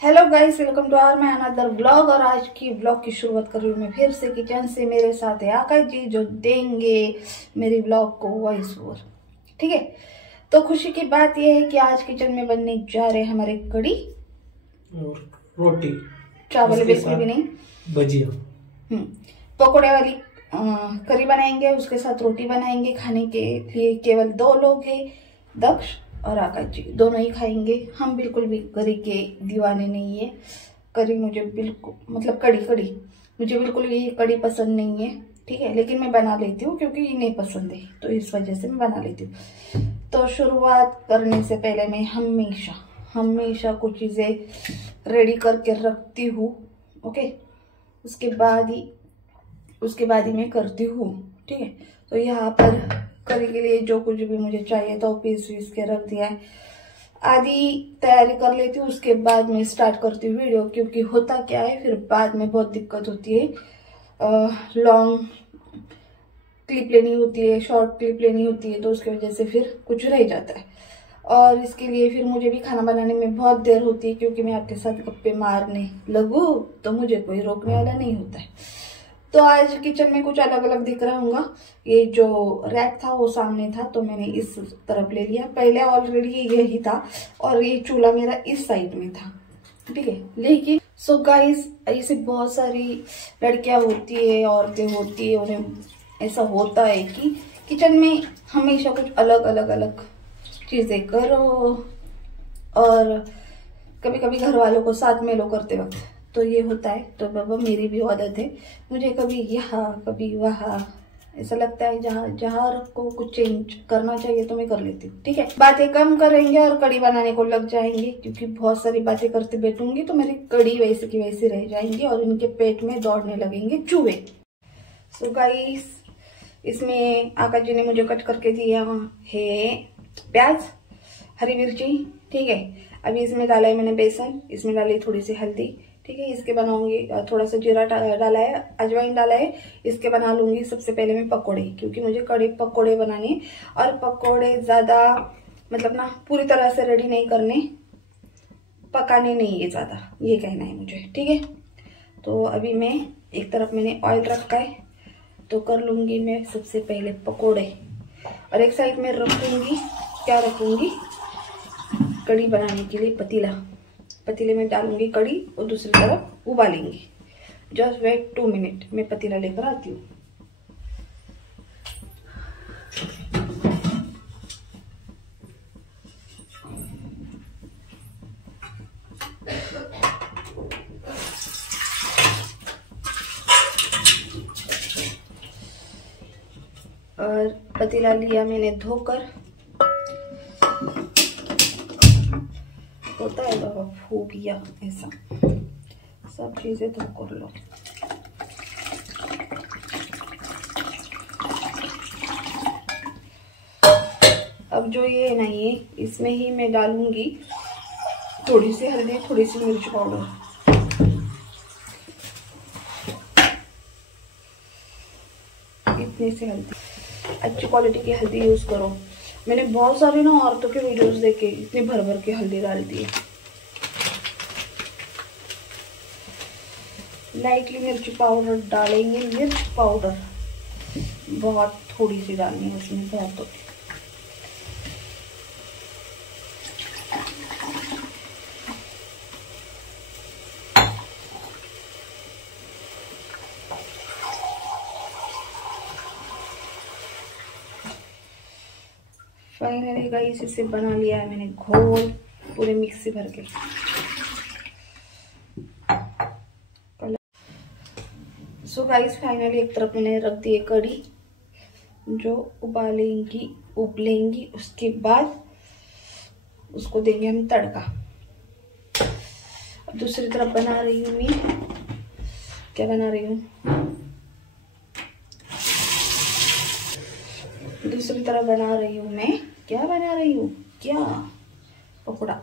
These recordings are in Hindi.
Hello guys, welcome to our my another blog. और आज की ब्लॉग की शुरुआत कर रही हूँ मैं फिर से किचन से। मेरे साथ है आकाश जी जो देंगे मेरी ब्लॉग को वॉइस ओवर। ठीक है, तो खुशी की बात यह है कि आज किचन में बनने जा रहे हैं हमारे कड़ी और रोटी, चावल बिल्कुल भी नहीं, भजिया। पकौड़े वाली करी बनाएंगे, उसके साथ रोटी बनाएंगे। खाने के लिए केवल 2 लोग हैं, दक्ष और आकाश जी, दोनों ही खाएंगे। हम बिल्कुल भी करी के दीवाने नहीं है। करी मुझे बिल्कुल मतलब कड़ी मुझे बिल्कुल ये कड़ी पसंद नहीं है। ठीक है, लेकिन मैं बना लेती हूँ क्योंकि ये नहीं पसंद है, तो इस वजह से मैं बना लेती हूँ। तो शुरुआत करने से पहले मैं हमेशा कुछ चीज़ें रेडी करके रखती हूँ। ओके, उसके बाद ही मैं करती हूँ। ठीक है, तो यहाँ पर करी के लिए जो कुछ भी मुझे चाहिए तो पीस के रख दिया है। आधी तैयारी कर लेती हूँ, उसके बाद मैं स्टार्ट करती हूँ वीडियो। क्योंकि होता क्या है, फिर बाद में बहुत दिक्कत होती है। लॉन्ग क्लिप लेनी होती है, शॉर्ट क्लिप लेनी होती है, तो उसकी वजह से फिर कुछ रह जाता है। और इसके लिए फिर मुझे भी खाना बनाने में बहुत देर होती है, क्योंकि मैं आपके साथ गप्पे मारने लगूँ तो मुझे कोई रोकने वाला नहीं होता है। तो आज किचन में कुछ अलग अलग दिख रहा होगा। ये जो रैक था वो सामने था, तो मैंने इस तरफ ले लिया। पहले ऑलरेडी यही था और ये चूल्हा मेरा इस साइड में था। ठीक है, लेकिन सो गाइस, ऐसे बहुत सारी लड़कियां होती है, औरतें होती है, उन्हें ऐसा होता है कि किचन में हमेशा कुछ अलग चीजें करो, और कभी कभी घर वालों को साथ में लो करते वक्त, तो ये होता है। तो बाबा मेरी भी आदत है, मुझे कभी यहाँ कभी वहाँ ऐसा लगता है, जहाँ रखो कुछ चेंज करना चाहिए तो मैं कर लेती हूँ। ठीक है, बातें कम करेंगे और कड़ी बनाने को लग जाएंगे, क्योंकि बहुत सारी बातें करते बैठूंगी तो मेरी कड़ी वैसे की वैसे रह जाएंगी और इनके पेट में दौड़ने लगेंगे चूहे। सो गाइस, इसमें आकाश जी ने मुझे कट करके दिया है प्याज, हरी मिर्ची। ठीक है, अभी इसमें डाला है मैंने बेसन, इसमें डाली थोड़ी सी हल्दी। ठीक है, इसके बनाऊंगी, थोड़ा सा जीरा डाला है, अजवाइन डाला है। इसके बना लूंगी सबसे पहले मैं पकोड़े, क्योंकि मुझे कड़ी पकोड़े बनाने। और पकोड़े ज्यादा मतलब ना पूरी तरह से रेडी नहीं करने, पकाने नहीं है ज्यादा, ये कहना है मुझे। ठीक है, तो अभी मैं एक तरफ मैंने ऑयल रखा है, तो कर लूंगी मैं सबसे पहले पकोड़े। और एक साइड में रखूंगी, क्या रखूंगी, कड़ी बनाने के लिए पतीले में डालूंगी कड़ी और दूसरी तरफ उबालेंगी। जस्ट वेट 2 मिनट, मैं पतीला लेकर आती हूँ। और पतीला लिया मैंने धोकर, होता है बाबा फूक गया, ऐसा सब चीजें धो कर लो। अब जो ये है ना, ये इसमें ही मैं डालूंगी थोड़ी सी हल्दी, थोड़ी सी मिर्च पाउडर। इतनी सी हल्दी, अच्छी क्वालिटी की हल्दी यूज करो। मैंने बहुत सारी ना औरतों के वीडियोस देखे, इतनी भर के हल्दी डालती है। लाइटली मिर्च पाउडर डालेंगे, मिर्च पाउडर बहुत थोड़ी सी डालनी है उसमें, बहुत तो। फाइनली गाइस, इसे बना लिया है मैंने घोल पूरे मिक्सी भर के। सो गाइस, फाइनली एक तरफ मैंने रख दी है कड़ी, जो उबलेंगी। उसके बाद उसको देंगे हम तड़का। अब दूसरी तरफ बना रही हूँ मैं, क्या बना रही हूँ, दूसरी तरफ बना रही हूँ मैं, क्या बना रही हूँ, क्या पकौड़ा।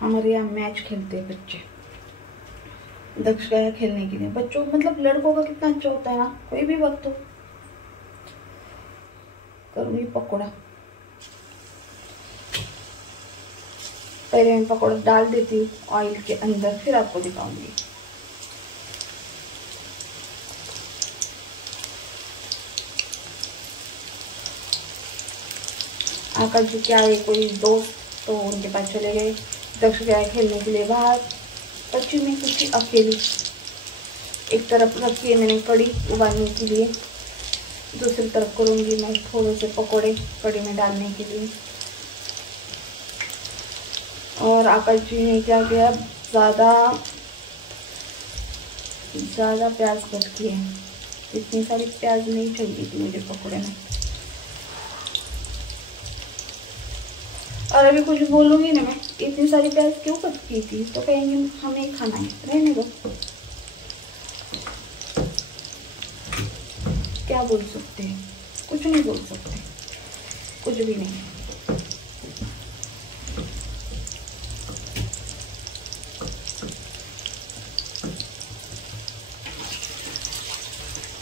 हमारे यहाँ मैच खेलते हैं बच्चे, दक्ष गया खेलने के लिए। बच्चों मतलब लड़कों का कितना अच्छा होता है ना, कोई भी वक्त हो करूँगी पकौड़ा। पहले मैं पकौड़ा डाल देती हूँ ऑयल के अंदर, फिर आपको दिखाऊंगी। आकाश जी क्या है, कोई दोस्त तो उनके पास चले गए, दक्ष गया खेलने के लिए बाहर। बच्ची में कुछ अकेली एक तरफ रखी है मैंने कड़ी उबालने के लिए, दूसरी तरफ करूँगी मैं थोड़े से पकोड़े कड़ी में डालने के लिए। और आकाश जी ने क्या किया, ज़्यादा प्याज कट किए, इतनी सारी प्याज नहीं चाहिए थी मुझे पकोड़े में। और अभी कुछ बोलूँगी ना मैं, इतनी सारी प्याज क्यों कट की थी, तो कहेंगे हमें ही खाना है, रहने दो। क्या बोल सकते हैं, कुछ नहीं बोल सकते, कुछ भी नहीं।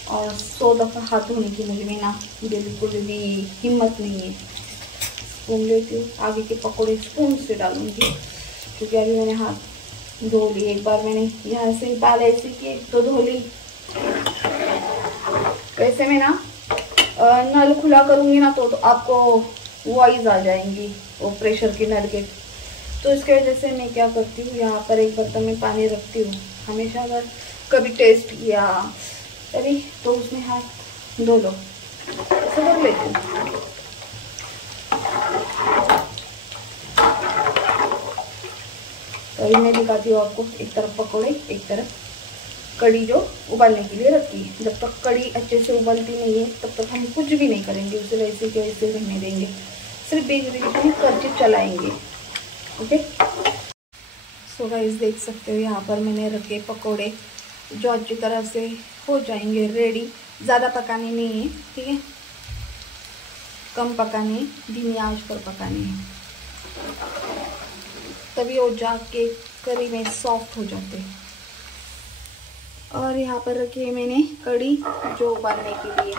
और 100 दफ़ा हाथ धोने की मुझे भी ना बिल्कुल भी हिम्मत नहीं है। स्पून लेती हूँ, आगे के पकोड़े स्पून से डालूंगी, क्योंकि अभी मैंने हाथ धो लिए। एक बार मैंने यहाँ से बाल ऐसे किए तो धो ली। वैसे में ना नल खुला करूँगी ना तो आपको वॉइस आ जाएंगी, वो प्रेशर की नल के। तो इसके वजह से मैं क्या करती हूँ, यहाँ पर एक बर्तन में पानी रखती हूँ हमेशा। अगर कभी टेस्ट किया अरे तो उसमें हाथ धो लो, ऐसे कर लेती हूँ। तो अभी मैं दिखाती हूँ आपको, एक तरफ पकोड़े एक तरफ कड़ी जो उबालने के लिए रखी है। जब तक कड़ी अच्छे से उबलती नहीं है तब तक हम कुछ भी नहीं करेंगे, उसे वैसे के वैसे रहने देंगे, सिर्फ बीच बीच में करछी चलाएंगे। ओके, सो गाइस देख सकते हो यहाँ पर मैंने रखे पकोड़े जो अच्छी तरह से हो जाएंगे रेडी। ज़्यादा पकाने नहीं है, ठीक है, कम पकाने, धीमी आंच पर पकाने है, तभी वो जाके करी में सॉफ्ट हो जाते हैं। और यहाँ पर रखी है मैंने कड़ी जो उबालने के लिए।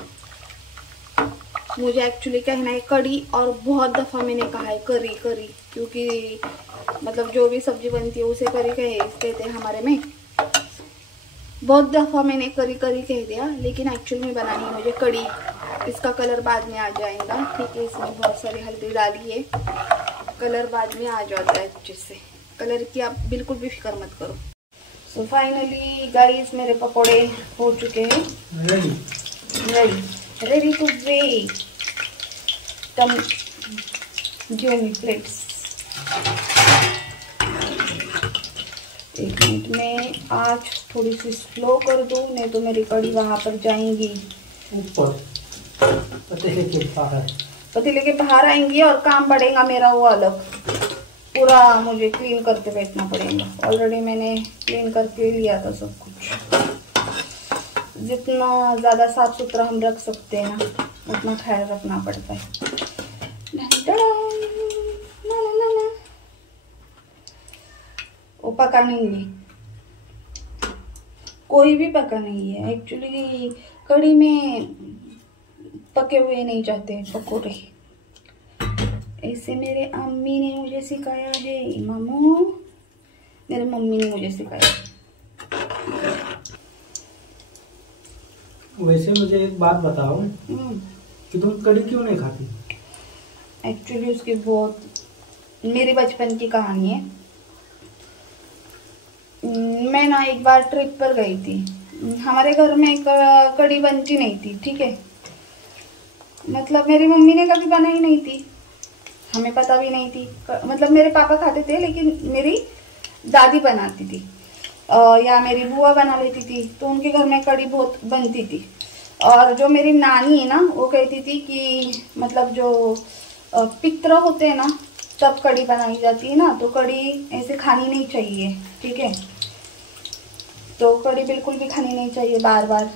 मुझे एक्चुअली कहना है कड़ी, और बहुत दफ़ा मैंने कहा है करी, क्योंकि मतलब जो भी सब्जी बनती है उसे करी कहते हैं हमारे में। बहुत दफ़ा मैंने करी कह दिया, लेकिन एक्चुअल में बनानी है मुझे कड़ी। इसका कलर बाद में आ जाएगा, ठीक है। इसमें बहुत सारी हल्दी डाली है, कलर बाद में आ जाता है अच्छे से। कलर की आप बिल्कुल भी फिक्र मत करो। सो फाइनली गाइस मेरे पकोड़े हो चुके हैं ready to wait. Come give me plates. 1 minute में आँच थोड़ी सी स्लो कर दूँ, नहीं तो मेरी कड़ी वहाँ पर जाएंगी ऊपर, पतीले के बाहर आएंगी और काम बढ़ेगा मेरा वो अलग। पूरा मुझे क्लीन करके बैठना पड़ेगा। ऑलरेडी मैंने क्लीन करके लिया था सब कुछ। जितना ज़्यादा साफ सुथरा हम रख सकते हैं ना, उतना ख्याल रखना पड़ता है। वो पका नहीं है, कोई भी पका नहीं है एक्चुअली। कड़ी में पके हुए नहीं जाते पकोड़े, ऐसे मेरे अम्मी ने मुझे सिखाया है। मामू, मेरे मम्मी ने मुझे सिखाया। वैसे मुझे एक बात बताओ कि तुम कड़ी क्यों नहीं खाती? एक्चुअली उसकी बहुत मेरी बचपन की कहानी है। मैं ना एक बार ट्रिप पर गई थी, हमारे घर में कड़ी बनती नहीं थी, ठीक है। मतलब मेरी मम्मी ने कभी बनाई नहीं थी, हमें पता भी नहीं थी। मतलब मेरे पापा खाते थे, लेकिन मेरी दादी बनाती थी या मेरी बुआ बना लेती थी, तो उनके घर में कड़ी बहुत बनती थी। और जो मेरी नानी है ना, वो कहती थी कि मतलब जो पितृ होते हैं ना, तब कड़ी बनाई जाती है ना, तो कड़ी ऐसे खानी नहीं चाहिए, ठीक है। तो कड़ी बिल्कुल भी खानी नहीं चाहिए बार बार।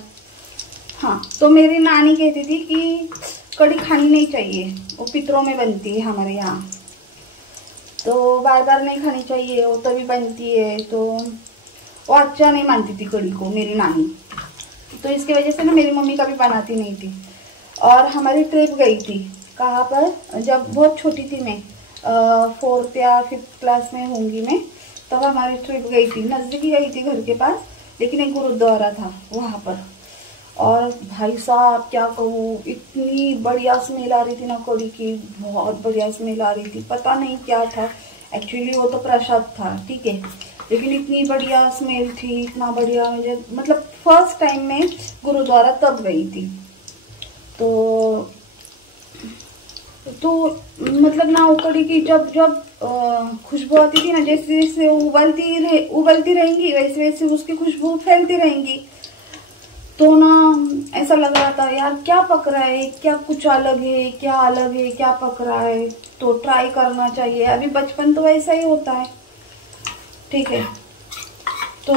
हाँ, तो मेरी नानी कहती थी कि कड़ी खानी नहीं चाहिए, वो पितरों में बनती है हमारे यहाँ, तो बार बार नहीं खानी चाहिए, वो तभी बनती है। तो वो अच्छा नहीं मानती थी कड़ी को मेरी नानी, तो इसकी वजह से ना मेरी मम्मी कभी बनाती नहीं थी। और हमारी ट्रिप गई थी कहाँ पर, जब बहुत छोटी थी मैं, 4th या 5th क्लास में होंगी मैं, तब हमारी ट्रिप गई थी। नज़दीक ही गई थी घर के पास, लेकिन एक गुरुद्वारा था वहाँ पर। और भाई साहब क्या कहूँ, इतनी बढ़िया स्मेल आ रही थी ना कढ़ी की, बहुत बढ़िया स्मेल आ रही थी। पता नहीं क्या था, एक्चुअली वो तो प्रसाद था, ठीक है, लेकिन इतनी बढ़िया स्मेल थी, इतना बढ़िया। मुझे मतलब फर्स्ट टाइम में गुरुद्वारा तब गई थी। तो मतलब ना वो कढ़ी की जब जब खुशबू आती थी ना, जैसे जैसे उबलती रहेंगी वैसे वैसे उसकी खुशबू फैलती रहेंगी। तो ना ऐसा लग रहा था यार क्या पक रहा है, क्या कुछ अलग है, क्या अलग है, क्या पक रहा है, तो ट्राई करना चाहिए। अभी बचपन तो ऐसा ही होता है, ठीक है। तो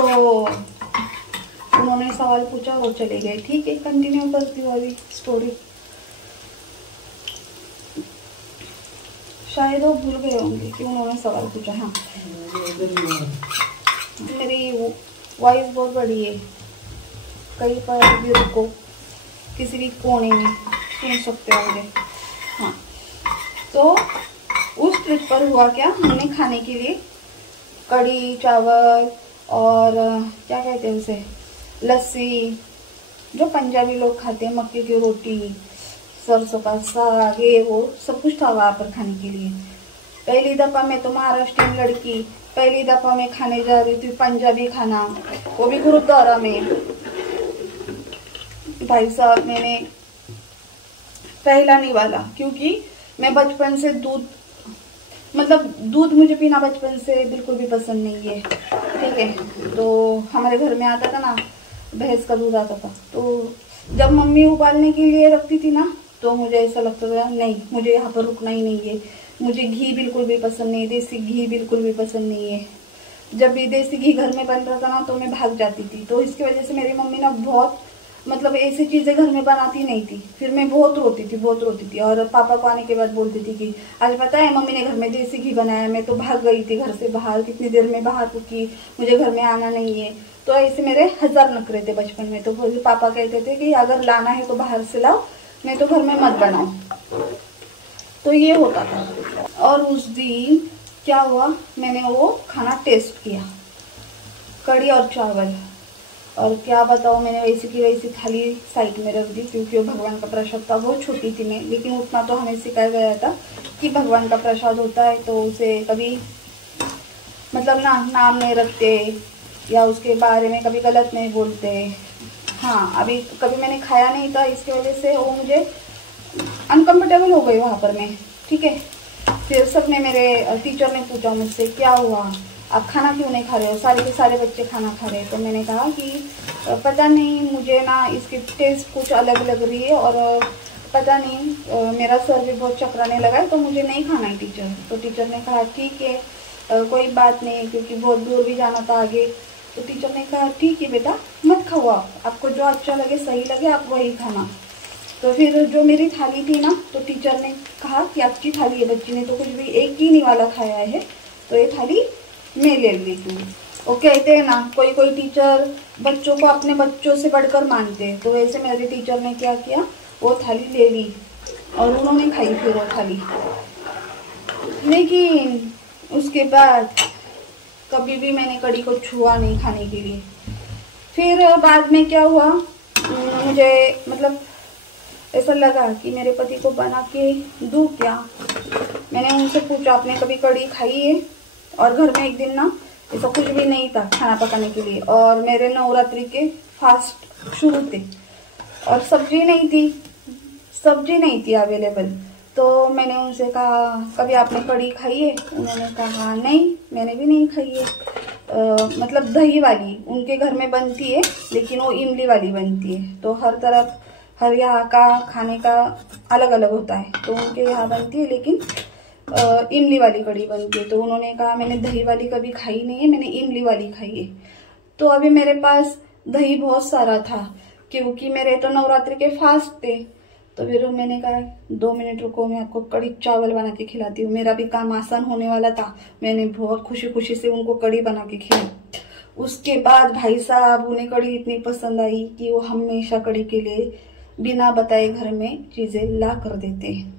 उन्होंने सवाल पूछा, वो चले गए, ठीक है, कंटिन्यू करती हूँ अभी स्टोरी। शायद वो भूल गए होंगे कि उन्होंने सवाल पूछा। हाँ, मेरी वॉइस बहुत बड़ी है, कहीं पर भी रुको, किसी भी कोने में सुन सकते होंगे। हाँ, तो उस ट्रिप पर हुआ क्या, हमने खाने के लिए कढ़ी चावल और क्या कहते हैं उसे, लस्सी, जो पंजाबी लोग खाते हैं, मक्के की रोटी, सरसों का साग, ये वो सब कुछ था वहाँ पर खाने के लिए। पहली दफ़ा मैं तो महाराष्ट्रियन लड़की, पहली दफ़ा मैं खाने जा रही थी पंजाबी खाना, वो भी गुरुद्वारा में। भाई साहब मैंने पहला नहीं वाला, क्योंकि मैं बचपन से दूध मुझे पीना बचपन से बिल्कुल भी पसंद नहीं है, ठीक है। तो हमारे घर में आता था ना, भैंस का दूध आता था, तो जब मम्मी उबालने के लिए रखती थी ना, तो मुझे ऐसा लगता था नहीं, मुझे यहाँ पर रुकना ही नहीं है। मुझे घी बिल्कुल भी पसंद नहीं है, देसी घी बिल्कुल भी पसंद नहीं है। जब भी देसी घी घर में बन रहा था ना, तो मैं भाग जाती थी। तो इसकी वजह से मेरी मम्मी ना बहुत मतलब ऐसी चीज़ें घर में बनाती नहीं थी। फिर मैं बहुत रोती थी और पापा को आने के बाद बोलती थी कि आज पता है मम्मी ने घर में देसी घी बनाया, मैं तो भाग गई थी घर से बाहर, कितनी देर में बाहर रुकी, मुझे घर में आना नहीं है। तो ऐसे मेरे 1000 नखरे थे बचपन में। तो पापा कहते थे कि अगर लाना है तो बाहर से लाओ, मैं तो घर में मत बनाओ। तो ये होता था। और उस दिन क्या हुआ, मैंने वो खाना टेस्ट किया, कढ़ी और चावल, और क्या बताओ, मैंने वैसी की वैसी थाली साइड में रख दी, क्योंकि वो भगवान का प्रसाद था। बहुत छोटी थी मैं, लेकिन उतना तो हमें सिखाया गया था कि भगवान का प्रसाद होता है तो उसे कभी मतलब नाम नहीं रखते या उसके बारे में कभी गलत नहीं बोलते। हाँ, अभी कभी मैंने खाया नहीं था, इसकी वजह से वो मुझे अनकम्फर्टेबल हो गई वहाँ पर मैं, ठीक है। फिर सबने, मेरे टीचर ने पूछा मुझसे क्या हुआ, आप खाना क्यों नहीं खा रहे हो, सारे के सारे बच्चे खाना खा रहे हैं। तो मैंने कहा कि पता नहीं, मुझे ना इसकी टेस्ट कुछ अलग लग रही है, और पता नहीं मेरा सर भी बहुत चकराने लगा है, तो मुझे नहीं खाना है टीचर। तो टीचर ने कहा ठीक है, कोई बात नहीं, क्योंकि बहुत दूर भी जाना था आगे। तो टीचर ने कहा ठीक है बेटा, मत खाओ, आपको जो अच्छा लगे, सही लगे, आप वही खाना। तो फिर जो मेरी थाली थी ना, तो टीचर ने कहा कि आपकी थाली है, बच्ची ने तो कुछ भी एक ही निवाला खाया है, तो ये थाली मैं ले लेती हूँ। वो कहते हैं ना, कोई कोई टीचर बच्चों को अपने बच्चों से बढ़कर मानते हैं, तो वैसे मेरे टीचर ने क्या किया, वो थाली ले ली और उन्होंने खाई फिर वो थाली। लेकिन उसके बाद कभी भी मैंने कढ़ी को छुआ नहीं खाने के लिए। फिर बाद में क्या हुआ, मुझे मतलब ऐसा लगा कि मेरे पति को बना के दूँ क्या। मैंने उनसे पूछा आपने कभी कढ़ी खाई है, और घर में एक दिन ना ऐसा कुछ भी नहीं था खाना पकाने के लिए, और मेरे नवरात्रि के फास्ट शुरू थे और सब्जी नहीं थी अवेलेबल। तो मैंने उनसे कहा कभी आपने कढ़ी खाई है, उन्होंने कहा नहीं, मैंने भी नहीं खाई है। मतलब दही वाली उनके घर में बनती है, लेकिन वो इमली वाली बनती है। तो हर यहाँ का खाने का अलग अलग होता है, तो उनके यहाँ बनती है लेकिन इमली वाली कढ़ी बनती है। तो उन्होंने कहा मैंने दही वाली कभी खाई नहीं है, मैंने इमली वाली खाई है। तो अभी मेरे पास दही बहुत सारा था, क्योंकि मेरे तो नवरात्रि के फास्ट थे। तो फिर मैंने कहा 2 मिनट रुको, मैं आपको कढ़ी चावल बना के खिलाती हूँ। मेरा भी काम आसान होने वाला था, मैंने बहुत खुशी खुशी से उनको कढ़ी बना के खिलाई। उसके बाद भाई साहब, उन्हें कढ़ी इतनी पसंद आई कि वो हमेशा कढ़ी के लिए बिना बताए घर में चीजें ला कर देते हैं।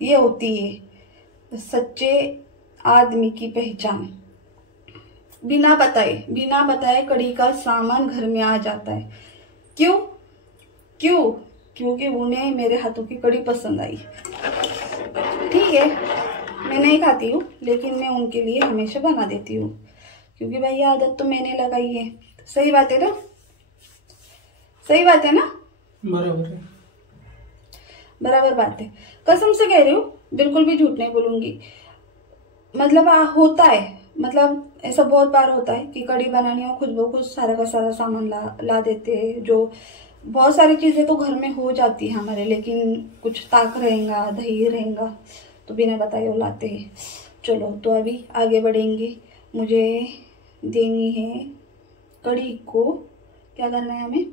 ये होती है सच्चे आदमी की पहचान। बिना बताए कड़ी का सामान घर में आ जाता है। क्यों? क्योंकि उन्हें मेरे हाथों की कड़ी पसंद आई। ठीक है, मैं नहीं खाती हूँ, लेकिन मैं उनके लिए हमेशा बना देती हूँ, क्योंकि भाई आदत तो मैंने लगाई है। सही बात है ना? सही बात है ना? बराबर बात है। कसम से कह रही हूँ, बिल्कुल भी झूठ नहीं बोलूंगी। मतलब होता है, मतलब ऐसा बहुत बार होता है कि कड़ी बनानी हो, खुद ब खुद सारा का सारा सामान ला देते हैं। जो बहुत सारी चीजें तो घर में हो जाती है हमारे, लेकिन कुछ ताक रहेगा, दही रहेगा, तो बिना बताए वो लाते हैं। चलो तो अभी आगे बढ़ेंगे। मुझे देनी है कड़ी को, क्या करना है हमें?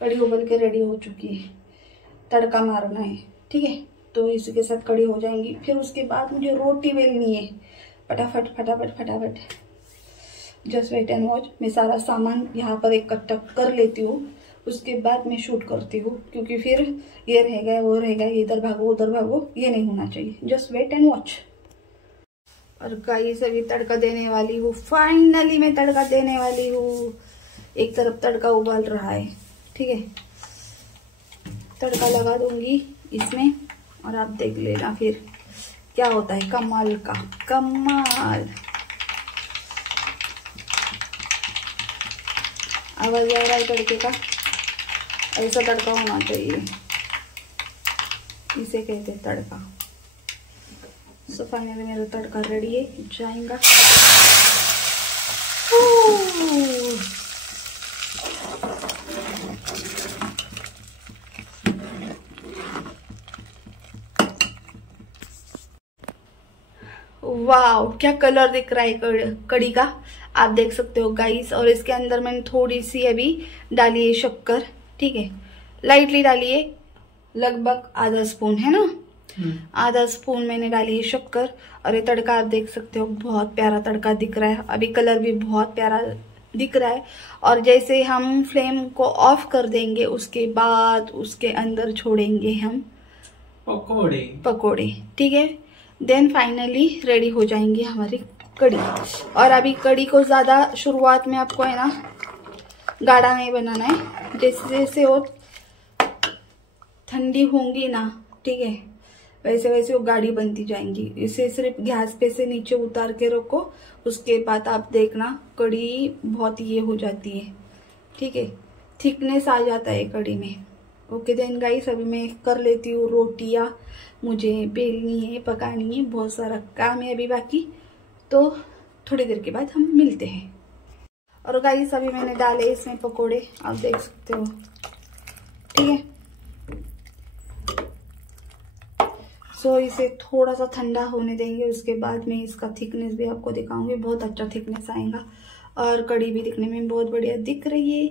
कड़ी उबल के रेडी हो चुकी है, तड़का मारना है। ठीक है, तो इसी के साथ कड़ी हो जाएंगी। फिर उसके बाद मुझे रोटी बेलनी है। फटाफट जस्ट वेट एंड वॉच। मैं सारा सामान यहाँ पर इकट्ठा कर लेती हूँ, उसके बाद मैं शूट करती हूँ, क्योंकि फिर ये रहेगा वो रहेगा, इधर भागो उधर भागो, ये नहीं होना चाहिए। Just wait and watch. और गाइस अभी तड़का देने वाली हूँ। फाइनली मैं तड़का देने वाली हूँ। एक तरफ तड़का उबाल रहा है। ठीक है, तड़का लगा दूंगी इसमें, और आप देख लेना फिर क्या होता है। कमाल का कमाल आवाज आ रहा है तड़के का। ऐसा तड़का होना चाहिए, इसे कहते हैं तड़का। सो फाइनली मेरा तड़का रेडी है, जाएगा। वाह, क्या कलर दिख रहा है कड़ी का, आप देख सकते हो गाइस। और इसके अंदर मैंने थोड़ी सी अभी डाली है शक्कर। ठीक है, लाइटली डाली है, लगभग आधा स्पून है ना, आधा स्पून मैंने डाली है शक्कर। और ये तड़का आप देख सकते हो, बहुत प्यारा तड़का दिख रहा है। अभी कलर भी बहुत प्यारा दिख रहा है। और जैसे हम फ्लेम को ऑफ कर देंगे, उसके बाद उसके अंदर छोड़ेंगे हम पकोड़े। ठीक है, देन फाइनली रेडी हो जाएंगी हमारी कड़ी। और अभी कड़ी को ज्यादा शुरुआत में आपको है ना गाढ़ा नहीं बनाना है। जैसे जैसे वो ठंडी होंगी ना, ठीक है, वैसे वैसे वो गाढ़ी बनती जाएंगी। इसे सिर्फ गैस पे से नीचे उतार के रखो, उसके बाद आप देखना कड़ी बहुत ये हो जाती है। ठीक है, थिकनेस आ जाता है कड़ी में। ओके देन गाइस, अभी मैं कर लेती हूँ रोटियां। मुझे बेलनी है, पकानी है, बहुत सारा काम है अभी बाकी। तो थोड़ी देर के बाद हम मिलते हैं। और गाइस अभी मैंने डाले इसमें पकोड़े, आप देख सकते हो। ठीक है, सो इसे थोड़ा सा ठंडा होने देंगे, उसके बाद मैं इसका थिकनेस भी आपको दिखाऊंगी। बहुत अच्छा थिकनेस आएगा और कड़ी भी दिखने में बहुत बढ़िया दिख रही है।